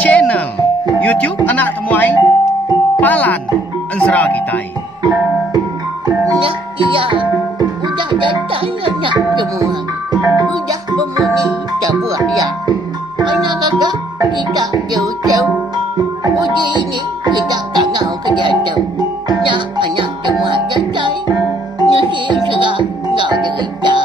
channel YouTube Anak Temuai Palan Ensra Kitai. Ya, iya. Udah datang anak semua. Udah memenuhi sebuah ya. Anak kakak kita jauh-jauh. Uji ini kita tak mau ke jauh. Ya, anak semua datang. Nyusi serah nggak cerita.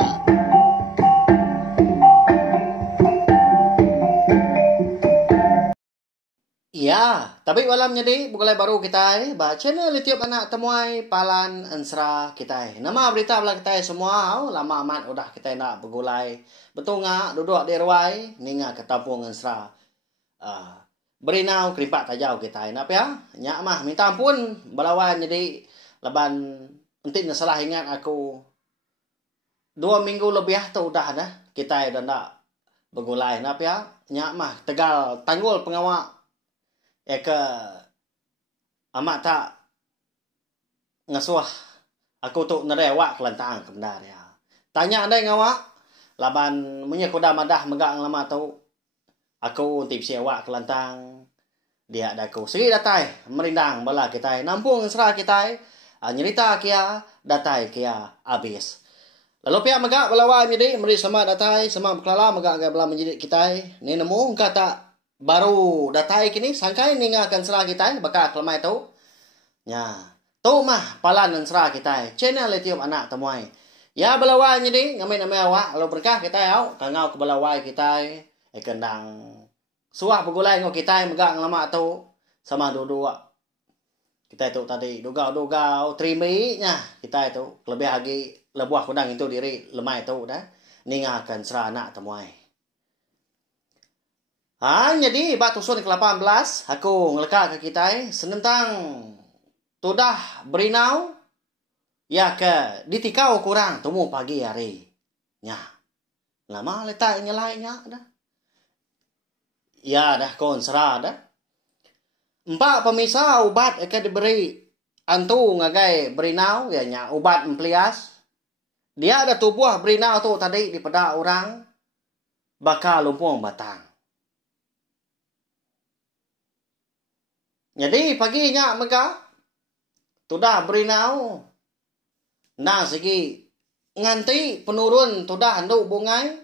Ya, tapi malam jadi bukan baru kita bah channel YouTube Anak Temuai Palan Ensra kita. Nama berita belah kita semua, lama amat udah kita nak bergulai. Betul ngak duduk di ruai ninga ke Tampung Ensra. Berinau keripak tajau kita. Napa ya? Nyak mah minta ampun balawan jadi leban entik salah ingat aku 2 minggu lebih tu udah dah kita dah nak bergulai. Napa ya? Nyak mah tegal tanggul pengawak ke amat tak ngasuh aku tu nerewak kelantang kemdar ya. Tanya anda ngawak laban punya kuda madah megak lama tu aku tip siawak kelantang dia daku segi datai merindang bala kita nampung serah kita nyerita kia datai kia habis. Lalu pihak megak balawan jadi meri sama datai sama kelala megak bala menjadi kita ni nemu kata baru datai kini sangkai ninga akan serah kita bakal kelemai tu. Ya, tu mah palan dan serah kita. Channel YouTube Anak Temuai. Ya balawan jadi ngamen ame awak kalau berkah kita au kangau ke balawai kita kendang suah begulai ngo kita megak lama tu sama dua kita itu tadi dugau trimi nya kita itu lebih lagi lebuah kudang itu diri lemai tu dah ninga akan serah Anak Temuai. Jadi batu sun ke-18 aku ngeleka ke kita senentang tudah berinau ya ke ditikau kurang temu pagi hari nya lama letak nyelainya dah ya dah kon serah dah 4 pemisah ubat ke diberi antu ngagai berinau ya nya ubat emplias dia ada tubuh berinau tu tadi di pada orang bakal lumpung batang. Jadi paginya mega tudah berinau nah segi nganti penurun tudah handuk bungai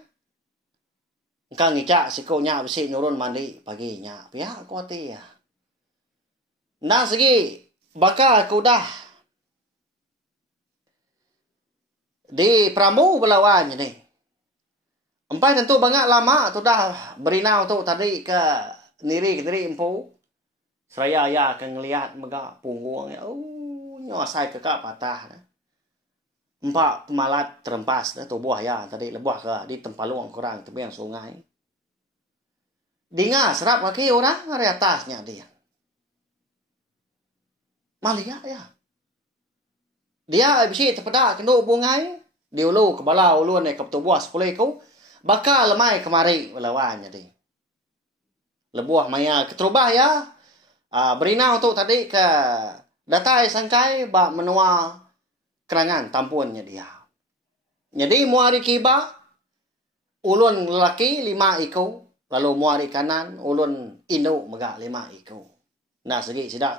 engkang ngicak sikonya besi nurun mandi paginya pihak kuati ya nah segi bakal kudah di pramu belawan ini empai tentu banyak lama tudah berinau tu tadi ke niri empu seraya ya akan ngelihat megak punggung ya nyosai kekak patah dah. 4 pemalat terempas dah tubuh ya tadi lebuah ke di tempaluang kurang tepian sungai. Dinga serap kaki orang dari atasnya dia. Malia ya. Dia bisi terpedak kena bungai diulu ke bala ulun ke tubuh 10 ku bakal lemai kemari melawan jadi. Lebuah maya keterubah ya. Berinau tu tadi ke datai sangkai bak menua kerangan tampunnya dia. Jadi muari kiba ulun lelaki 5 iku lalu muari kanan ulun induk megak 5 iku. Nah segi sidak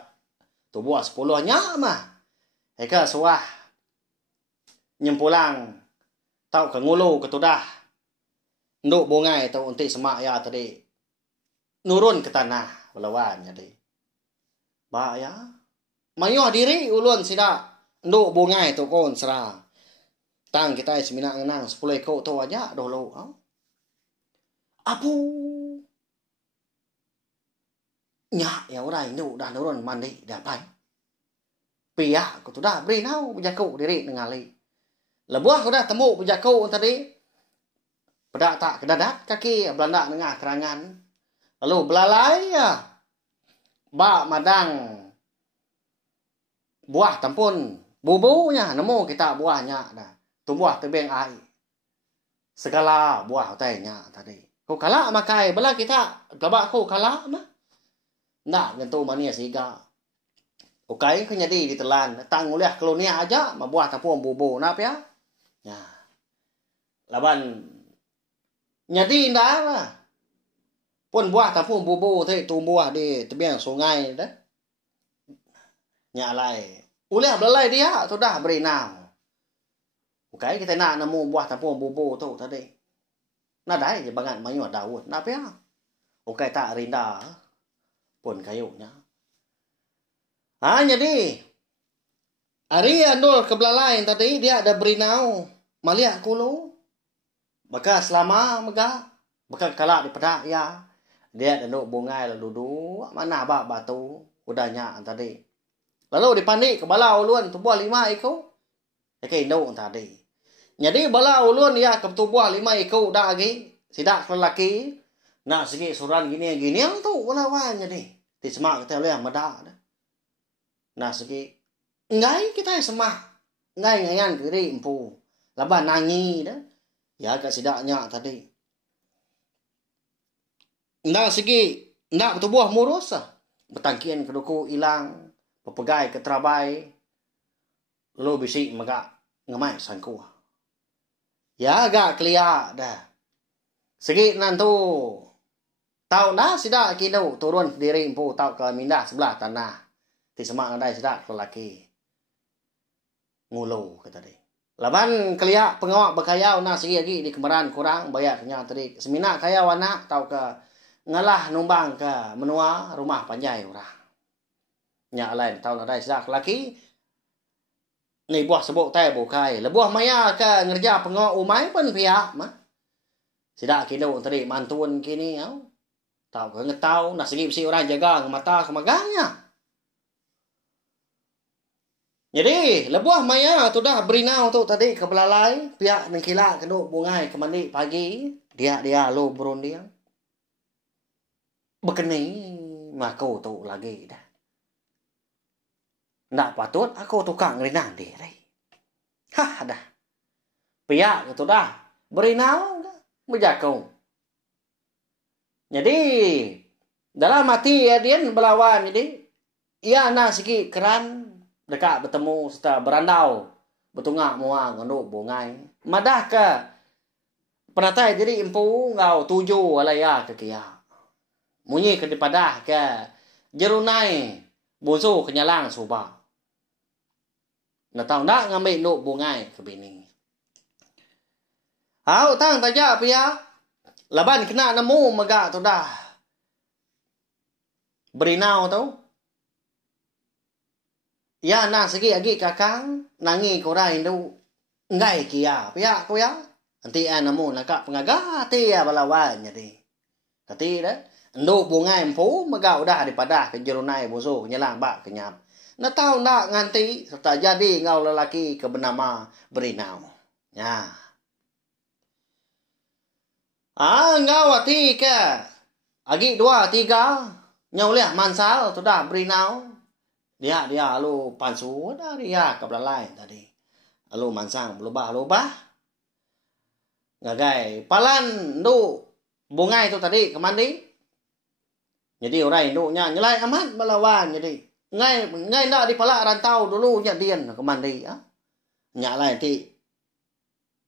tubuh 10 nya mah. Eka suah nyempulang tau ke ngulu ke tudah nduk bungai tu unti semak ya tadi nurun ke tanah belawan jadi. Ba ya. Mayuh diri ulun sida nduk bungai tu kon serah. Tang kita semina ngenang 10 ekor tu aja dulu. Apu. Nya ya orang nduk dah nurun mandi dah pai. Pia aku tu dah berinau berjaku diri ningali. Lebuah aku dah temu berjaku tadi. Pedak tak kedadak kaki belanda nengah kerangan. Lalu belalai ya. Ba madang buah tampun bubunya nemu kita buahnya dah tumbuh tebing ai segala buah tanya tadi ku kala makai bala kita gabak ku kala mah nak ngentu mania siga ukai ku nyadi ditelan tang uliah kolonia aja ma buah tampun bubu nap ya laban nyadi ndah Pun buah tampung bubu tu tumbuh di tepian sungai dah. Nya lai. Ulah belalai dia tu dah berenang. Okey kita nak nemu buah tampung bubu tu tadi. Nah dai je bangat mayu daun. Nak apa? Okey tak rinda. Pun kayunya. Jadi hari andul ke belalai tadi dia ada berenang. Maliak kulu. Maka selama mega maka kalak di pedak ya. Dia duduk bungai lalu duduk mana bak batu udahnya tadi. Lalu dipanik ke balau ulun tubuh 5 ekor. Okey induk tadi. Jadi balau ulun ya ke tubuh 5 ekor dah lagi. Sidak lelaki nak segi suran gini yang tu lawan jadi. Di semak kita boleh medak dah. Nak segi ngai kita semak. Ngai ngayan kiri empu. Laban nangi dah. Ya kat sidaknya tadi. Nak segi, nak bertubuh murus lah. Bertangkian ke duku hilang. Pepegai ke terabai. Lalu bisik megak ngemai sangku. Ya agak keliak dah. Segi nantu. Tahu dah sidak kino turun diri empu. Tahu ke mindah sebelah tanah. Di semak nadai sidak lelaki. Ngulu kata dia. Laban keliak pengawak berkayau nak segi lagi di kemeran kurang bayar kenyang tadi. Seminak kayau anak tahu ke ngalah numbang ke menua rumah panjai orang. Nya lain tahu nadai sidak lelaki. Ni buah sebut tai bukai. Lebuah maya ke ngerja pengawak umai pun pihak mah. Sidak kino tadi mantun kini au. Tahu ke ngetau nak segi besi orang jaga mata kemagangnya. Jadi, lebuah maya tu dah berinau tu tadi ke belalai. Pihak nengkilak keduk bungai ke mandi pagi. Dia lu burun dia. Bekeni maku tu lagi dah. Nak patut aku tukang ngerinang diri. Hah dah. Pihak tu dah berinau berjakung. Jadi, dalam mati ya dia berlawan. Jadi, ia nak sikit keran. Dekat bertemu serta berandau. Bertungak muang nganduk bungai. Madah ke penatai jadi empu ngau tuju alaya ke kia. Munyi ke dipadah ke jerunai busu kenyalang subah. Nak tahu nak ngambil nuk bungai ke bini. Hau tang tajak pia. Laban kena nemu megak tu dah. Berinau tu. Ya nak segi agi kakang nangi korai indu ngai kia pihak ko ya nanti namu nakak pengaga ti ya balawan jadi kati dah ndu bungai empu megau dah daripada ke jerunai busu nyelang bak kenyap nak tahu nak nganti serta jadi ngau lelaki ke bernama Berinau ya ngau ati ke agi 2 3 nyau leh mansal tu dah Berinau. Dia lu pansu dah dia ke belalai tadi. Lu mansang lubah. Ngagai palan ndu bungai tu tadi ke mandi. Jadi orang induknya nyelai amat melawan jadi. Ngai nak di palak rantau dulu nya dian ke mandi ah. Nya lain ti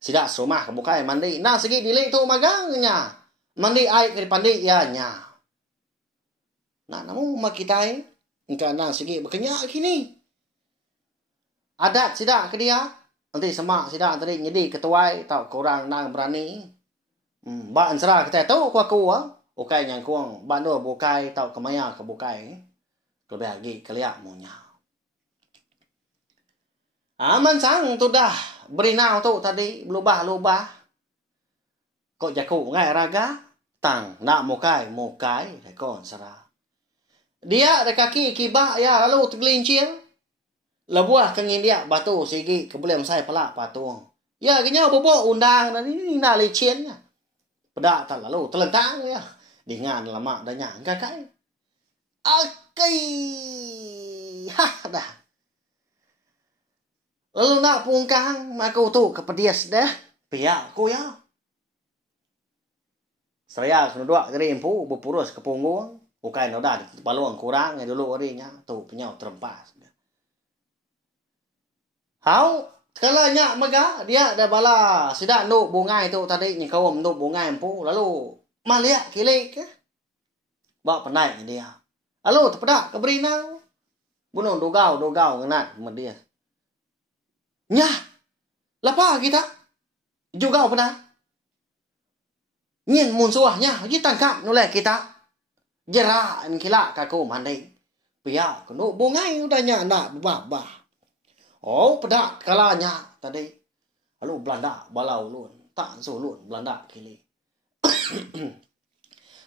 sidak rumah ke bukai mandi. Nah segi dilik tu magangnya. Mandi air ke pandi ya nya. Nah namu makitai engkau nak segi berkenyak kini. Adat sidak ke dia. Nanti semak sidak tadi jadi ketuai. Tahu korang nang berani. Bak ansara kita tahu aku Ukai yang kuang. Bak dua bukai. Tahu kemaya ke bukai. Lebih lagi keliak munya. Aman sang tu dah. Berinau tu tadi. Lubah. Kok jaku ngai raga. Tang nak mukai. Kau ansara. Dia ada kaki kibak ya lalu tergelincir. Lebuah kengin dia batu sigi keboleh saya pelak patung. Ya kenyau bobok undang dan ini nak licin ya. Pedak tak lalu terlentang ya. Dengan lama dah nyang kakai. Akai. Hah dah. Lalu nak pungkang aku tu kepedias dah. Pihak aku ya. Saya kena dua jadi empu berpurus ke punggung. Bukan dah paluang kurang yang dulu orinya tu penyau terempas. Hau kalanya mega dia dah bala sidak nduk bungai tu tadi ni kau nduk bungai empu lalu maliak kilik ke. Ba penai dia. Alo terpedak ke berinau. Bunuh dogau ngenat sama dia. Nyah. Lapa kita? Juga pernah. Nyen mun suahnya kita tangkap noleh kita. Jerak kila kaku mandai. Pia kenu bungai udahnya nak babah. Oh pedak kalanya tadi. Lalu Belanda balau lun. Tak sulun Belanda kili.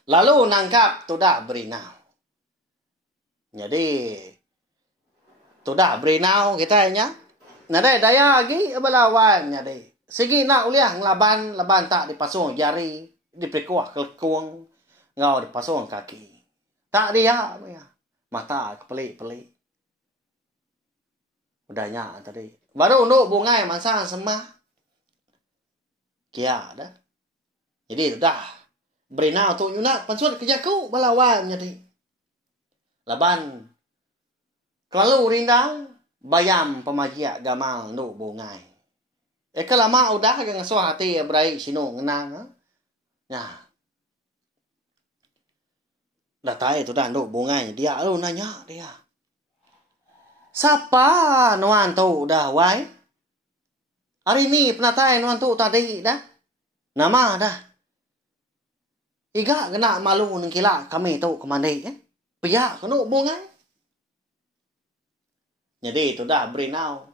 Lalu nangkap tudak berinau. Jadi tudak berinau kita nya. Nade daya lagi balawan nyade. Segi nak uliah laban tak dipasung jari, dipekuah kelekuang, ngau dipasung kaki. Tak dia mata kepelik-pelik. Udahnya tadi. Baru untuk bungai masa semah. Kia dah. Jadi dah berinau tu yunak pansut kejaku balawan nyade. Laban kalau rindang bayam pemajia gamal nu bungai. Kelama udah gang suah hati berai sino ngenang. Nah. Datai tu dah nu bungai dia lu nanya dia. Siapa nuan tu dah wai? Hari ni penatai nuan tu tadi dah. Nama dah. Iga kena malu nang kila kami tu kemandai Pia kenu bungai. Jadi tu dah berinau.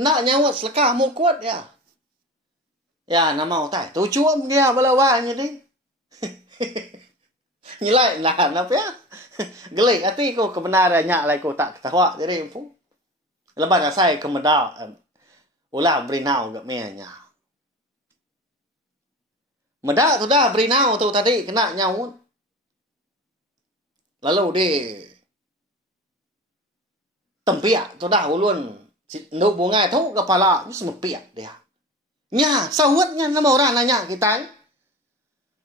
Nak nyawat selekah mu kuat ya. Ya nama utai. Tu cuam dia balawan jadi. Nyilai lah apa ya. Gelik hati ko kebenarannya lai ko tak ketawa jadi empu. Lepas saya kemeda ulah berinau gak menya. Meda tu dah berinau tu tadi kena nyawut. Lalu di tempiak tu dah ulun nu bungai tu kepala ni semua piak dia. Nya sawatnya nama orang nanya kita.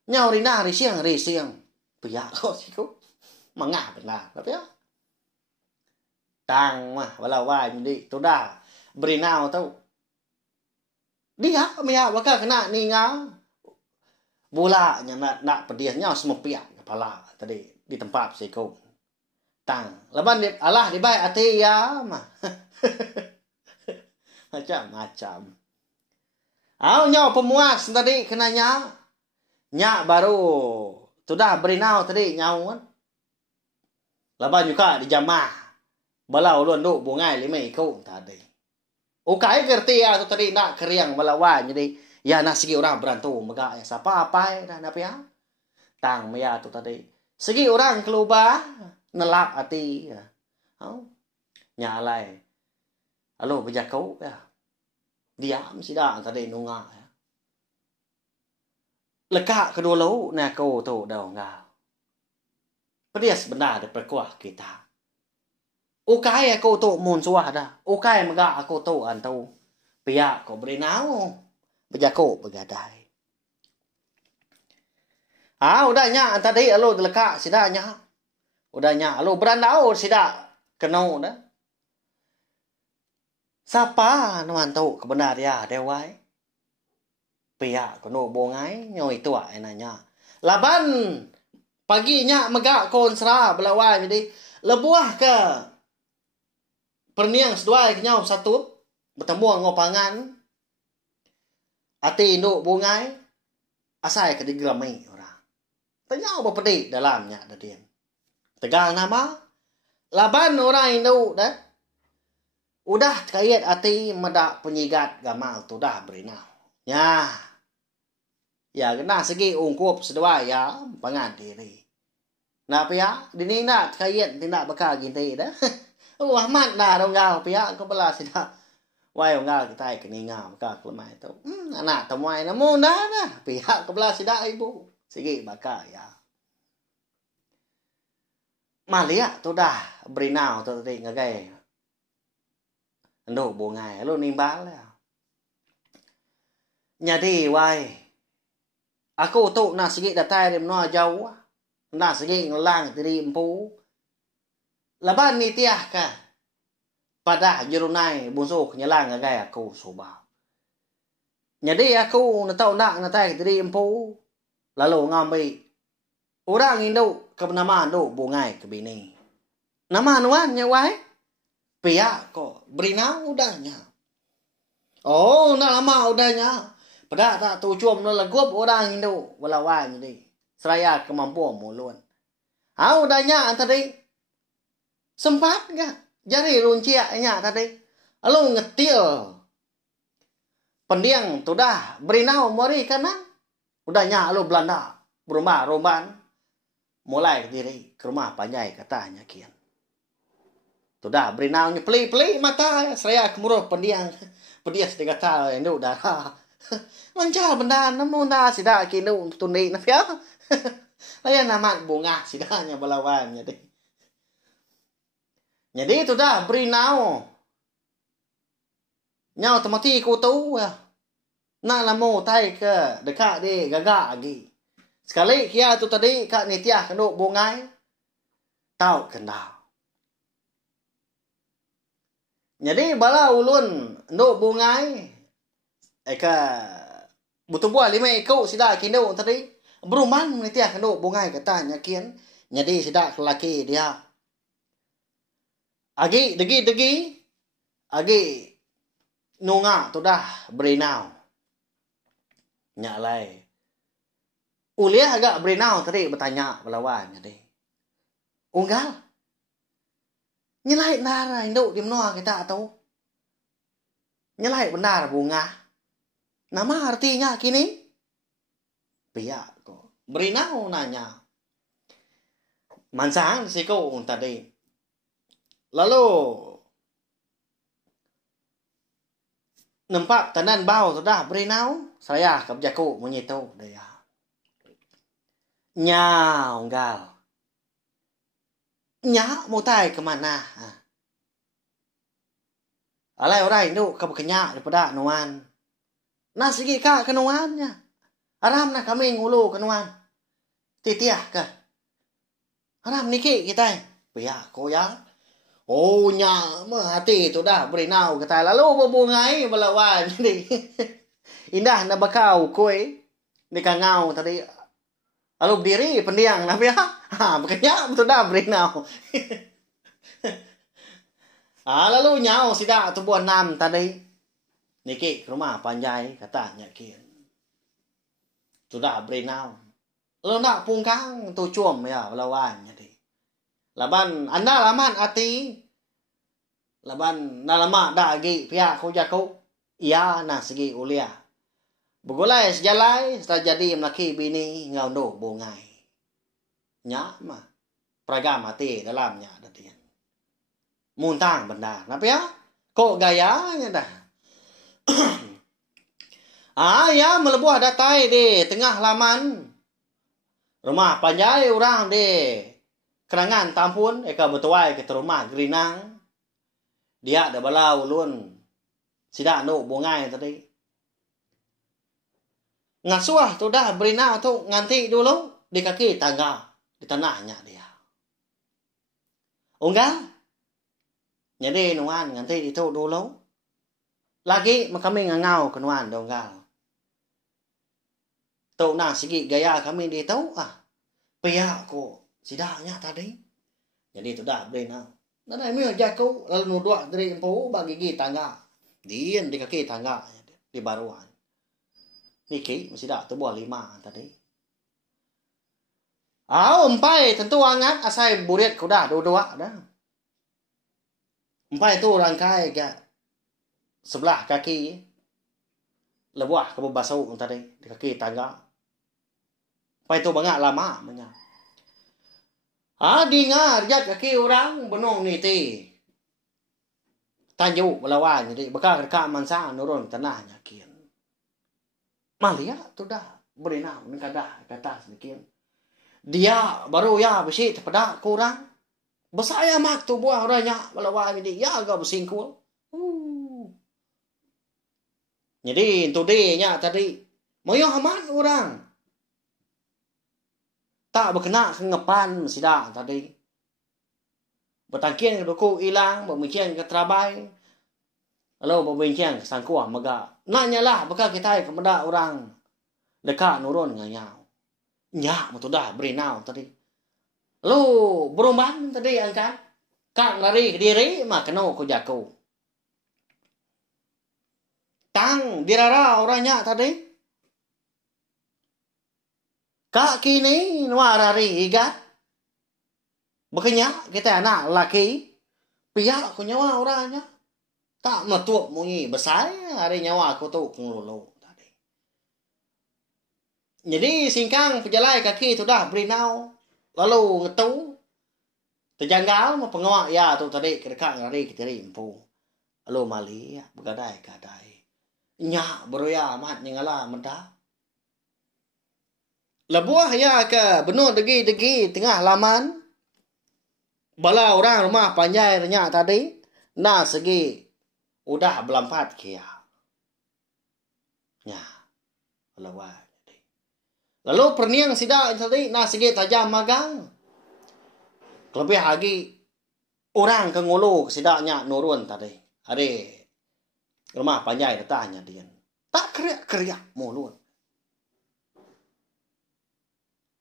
Nya rina risiang. Piak kok siku. Mangah benar tapi ya. Tang mah balawan di tu dah berinau tu. Dia mia bakal kena ningau. Bulanya nak pediahnya semua piak kepala tadi di tempat siku. Tang. Leban di Allah di baik hati ya mah. Macam-macam. Nyaw pemuas tadi kenanya. Nyak baru. Sudah berinau tadi nyaw. Leban juga di jamah. Balau luan duk bungai lima ikut tadi. Ukai kerti ya tu tadi nak keriang balawan jadi. Ya nak segi orang berantu megak ya siapa apa dah apa ya. Tang maya tu tadi. Segi orang keluar nelap hati ya. Nyalai. Alo berjakau ya. Diam sida tadi nunga ya. Lekak kedua lau nak kau tu dah ngau. Pedias benar diperkuah kita. Ukai aku tu mun suah dah. Ukai megak aku tu antu. Pihak kau berinau. Berjakau bergadai. Udahnya tadi alo lekak sidanya. Udahnya alo berandau sida keno dah. Siapa nuan tu kebenar ya dewai. Pihak keno bongai nyoi tua nanya. Laban paginya megak konsra belawan jadi lebuah ke perniang seduai kenyau satu bertemu ngopangan. Hati induk bungai. Asai ke digeramai orang. Tanya apa pedik dalamnya dah dia. Tegal nama. Laban orang induk dah. Udah kait hati medak penyigat gamal tu dah berinau. Ya. Ya kena segi ungkup sedua ya. Pangan diri. Nak pihak. Dini nak kait tidak bakal ginti dah. Ahmad dah dong gau pihak kepala sidak. Wai enggak kita keninga maka kelemah itu. Anak temuai namun dah. Pihak kebelah sidak ibu. Sigi baka ya. Malia tu dah berinau tu tadi ngagai. Ndo bungai lu nimbal ya. Jadi wai. Aku tu nak sigi datai dem no jauh. Nak sigi ngelang tadi empu. Laban ni tiah ka. Pada jerunai busuk nyelang ngagai aku soba. Jadi aku nak tahu nak ngatai tadi empu. Lalu ngambil orang Indo ke nama do bungai ke bini. Nama nuan nya wai. Pia ko berinau udahnya. Oh, nak lama udahnya. Pada tak tu cuam no lagup orang Indo walawan jadi. Seraya kemampuan mulun. Udahnya tadi. Sempat enggak? Jari runciaknya tadi. Lalu ngetil. Pendiang tu dah berinau mari kanan. Udahnya lalu Belanda. Berumah roman. Mulai diri ke rumah panjai katanya kian. Tu dah berinau ni peli mata. Seraya kemuruh pendiang. Pendiang sedang kata Indo dah. Manca benda namun dah sidak kini untuk tunik nak ya. Layan amat bunga sidaknya balawan jadi. Jadi itu dah berinau. Nyau temati ku tahu ya. Nak lamu tai ke dekat di gagak lagi. Sekali kia tu tadi kak nitiah kenduk bungai. Tahu kendal. Jadi bala ulun nduk bungai. Eka butuh buah 5 ekor sidak kini tadi. Beruman nitiah kenduk bungai katanya kian. Jadi sidak lelaki dia. Agi degi. Agi nunga tu dah berinau. Nyak lai. Uliah agak berinau tadi bertanya berlawan jadi. Unggal. Nyelai nara induk di menua kita tahu. Nyelai benar bunga. Nama artinya kini? Pihak kok. Berinau nanya. Mansang si kau tadi. Lalu nampak tanan bau sudah berinau. Saya kebijaku menyitu dia. Nyau gal. Nyak mau tai kemana? Alai orang itu kebekenyak daripada nuan. Nasi ka kenuannya. Aram nak kami ngulu kenuan. Titiah ke? Aram niki kita. Pihak ko ya. Oh nya hati tu dah berinau kata lalu berbungai belawan jadi. Indah nak bakau kue di kangau tadi. Lalu berdiri pendiang nak ya. Bekenyak betul dah berinau. Lalu nyau sidak tu buat 6 tadi. Niki ke rumah panjai katanya kian. Sudah berinau. Lalu nak pungkang tu cuam ya lawan jadi. Laban anda laman ati. Laban nalama dagi pihak ko jaku. Ia na segi ulia. Begulai sejalai setelah jadi melaki bini ngaundo bungai. Nyak mah. Peragam hati dalamnya datian. Muntang benda. Napa ya? Kok gayanya dah. Ya melebuh datai di tengah laman rumah panjai orang di kerangan tampun eka betuai ke rumah gerinang dia ada balau ulun sidak no bungai tadi ngasuah tu dah berinau tu nganti dulu di kaki tangga di tanahnya dia unggal jadi nuan nganti itu dulu lagi kami ngangau kenuan donggal. Tahu nak segi gaya kami dia tahu pihak ko sidaknya tadi. Jadi itu dah berinau. Nanti mi jaku lalu nuduk dari empu bagi gigi tangga. Dien di kaki tangga di baruan. Niki mesti dah tu buah 5 tadi. Empai tentu angat asai burit ko dah dua-dua dah. Empai tu rangkai ke sebelah kaki lebuah ke basau tadi di kaki tangga. Pai tu banyak lama punya. Dengar jat kaki orang benong ni ti. Tanjuk melawan jadi bekal dekat mansa nurun tanahnya kian. Malia tu dah berinau ni kada kata sedikit. Dia baru ya besi tepada kurang. Besaya mak tu buah orangnya melawan jadi ya agak bersingkul. Jadi itu dia tadi. Moyo aman orang. Tak berkena kengepan sidak tadi. Bertangkian ke duku hilang. Bermikian ke terabai. Lalu berbincang ke sangkuah mega. Nanya lah bakal kita kepada orang. Dekat nurun nganyau. Nyak betul dah berinau tadi. Lu beruman tadi angkat. Kak lari ke diri mah kena ku jaku. Tang dirara orangnya tadi. Kak kini nuar lari igat. Bekenya kita anak laki. Pihak aku nyawa orangnya. Tak metuak mungi besar hari nyawa aku tu ngulu tadi. Jadi singkang pejalai kaki tu dah berinau. Lalu ngetu. Terjanggal mau pengawak ya tu tadi kedekat ngari kita rimpu. Lalu mali ya begadai-gadai. Nyak beroya amat nyengala mendah. Lebuah ya ke benur degi-degi tengah laman. Bala orang rumah panjai renyak tadi. Nah segi udah belampat kia. Ya. Lalu perniang sidak tadi nah segi tajam magang. Lebih lagi orang ke ngulu sidaknya nurun tadi. Hari rumah panjai datanya dia. Tak keriak-keriak mulut.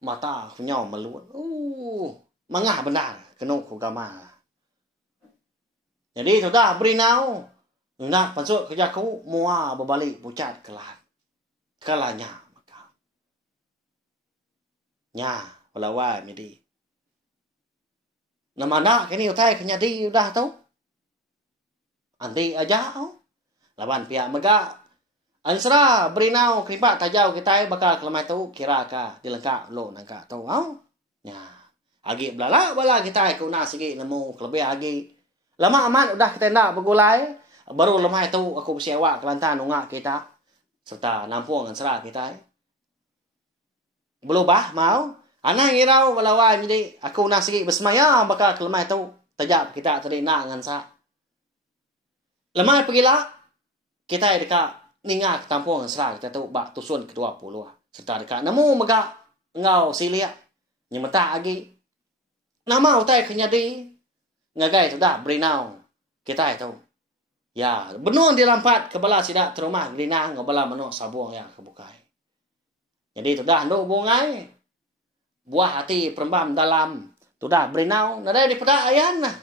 Mata punya meluat. Mangah benar kena ku gamar. Jadi sudah berinau. Nak pasuk kerja ku mua berbalik pucat kelat. Kalanya maka. Nya pelawai midi. Nama nak kini utai kenyadi udah tau. Anti aja tau. Lawan pihak mega. Ansra berinau kripat tajau kita bakal kelemai tau kira ka dilengkap lo nangka tau tau. Nya. Agi belala bala kita ku nak segi nemu kelebih agi. Lama aman udah kita nak bergulai. Baru lemah itu aku bersewa Kelantan ungak kita. Serta nampung ansra kita. Belum bah mau. Anak ngirau balawai jadi aku nak segi bersemaya bakal kelemah itu. Tajak kita tadi nak ngansa. Lemah pergilah. Kita dekat ningak tampung ansra kita tu bak tusun ke-20. Serta dekat nemu megak ngau silia. Nyemeta lagi. Nama utai kenyadi. Ngagai tu dah berinau. Kita itu. Ya, benar dilampat ke bala sidak terumah gelinang ngabala menuk sabuang yang kebukai. Jadi tu dah nduk bungai. Buah hati perembam dalam. Tu dah berinau nadai di pedak ayan nah.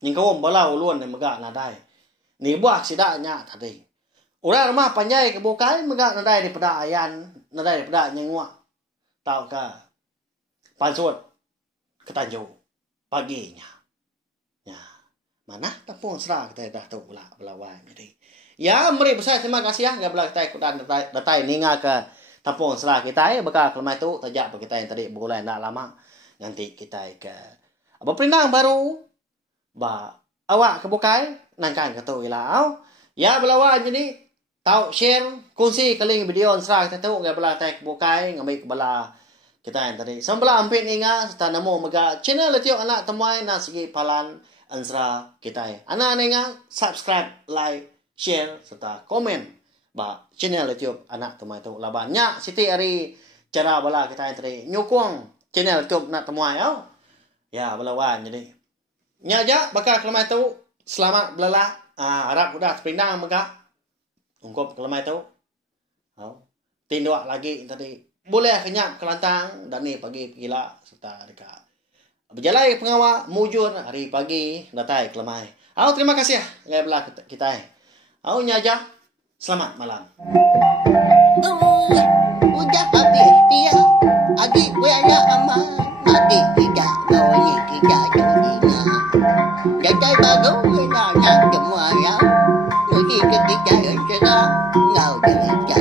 Nyingkau bala ulun yang megak nadai. Ni buah sidaknya tadi. Orang rumah panjai kebukai megak nadai di pedak ayan, nadai di pedak nyengua. Tahu ke? Pansut ketanju paginya. Ya. Mana tapung serah kita dah tahu pula belawai jadi. Ya, meri besar terima kasih ya gabla kita ikutan datai ninga ke tapung serah kita bakal kelemah tu tajak kita yang tadi bulan dah lama. Nanti kita ke apa perinang baru ba awak kebukai nangkan ke tu ilau. Ya belawai jadi tahu share kongsi keling video serah kita tu gabla kita kebukai ngambil kebala kita yang tadi. Sambil ampit ingat serta nemu mega channel letiok anak temuai nak segi palan ansra kita. Anak nenga subscribe, like, share serta komen ba channel YouTube anak temuai tu labannya siti hari cara bala kita yang tadi nyukung channel YouTube nak temuai yo. Ya balawan jadi. Nya aja bakal kelemai tu selamat belala. Harap udah terpindang mega. Ungkap kelemai tu. Tinduk lagi tadi. Boleh kenyap Kelantan dan ni pagi gila serta dekat berjalai pengawal mujur hari pagi datai kelemai. Terima kasih ya gaya belah kita. Nyaja selamat malam. Udah habis dia. Adik buaya aman. Adik tidak mau ni tidak jadinya. Datai baru nak semua ya. Pergi ke kita cerah ngau kerja.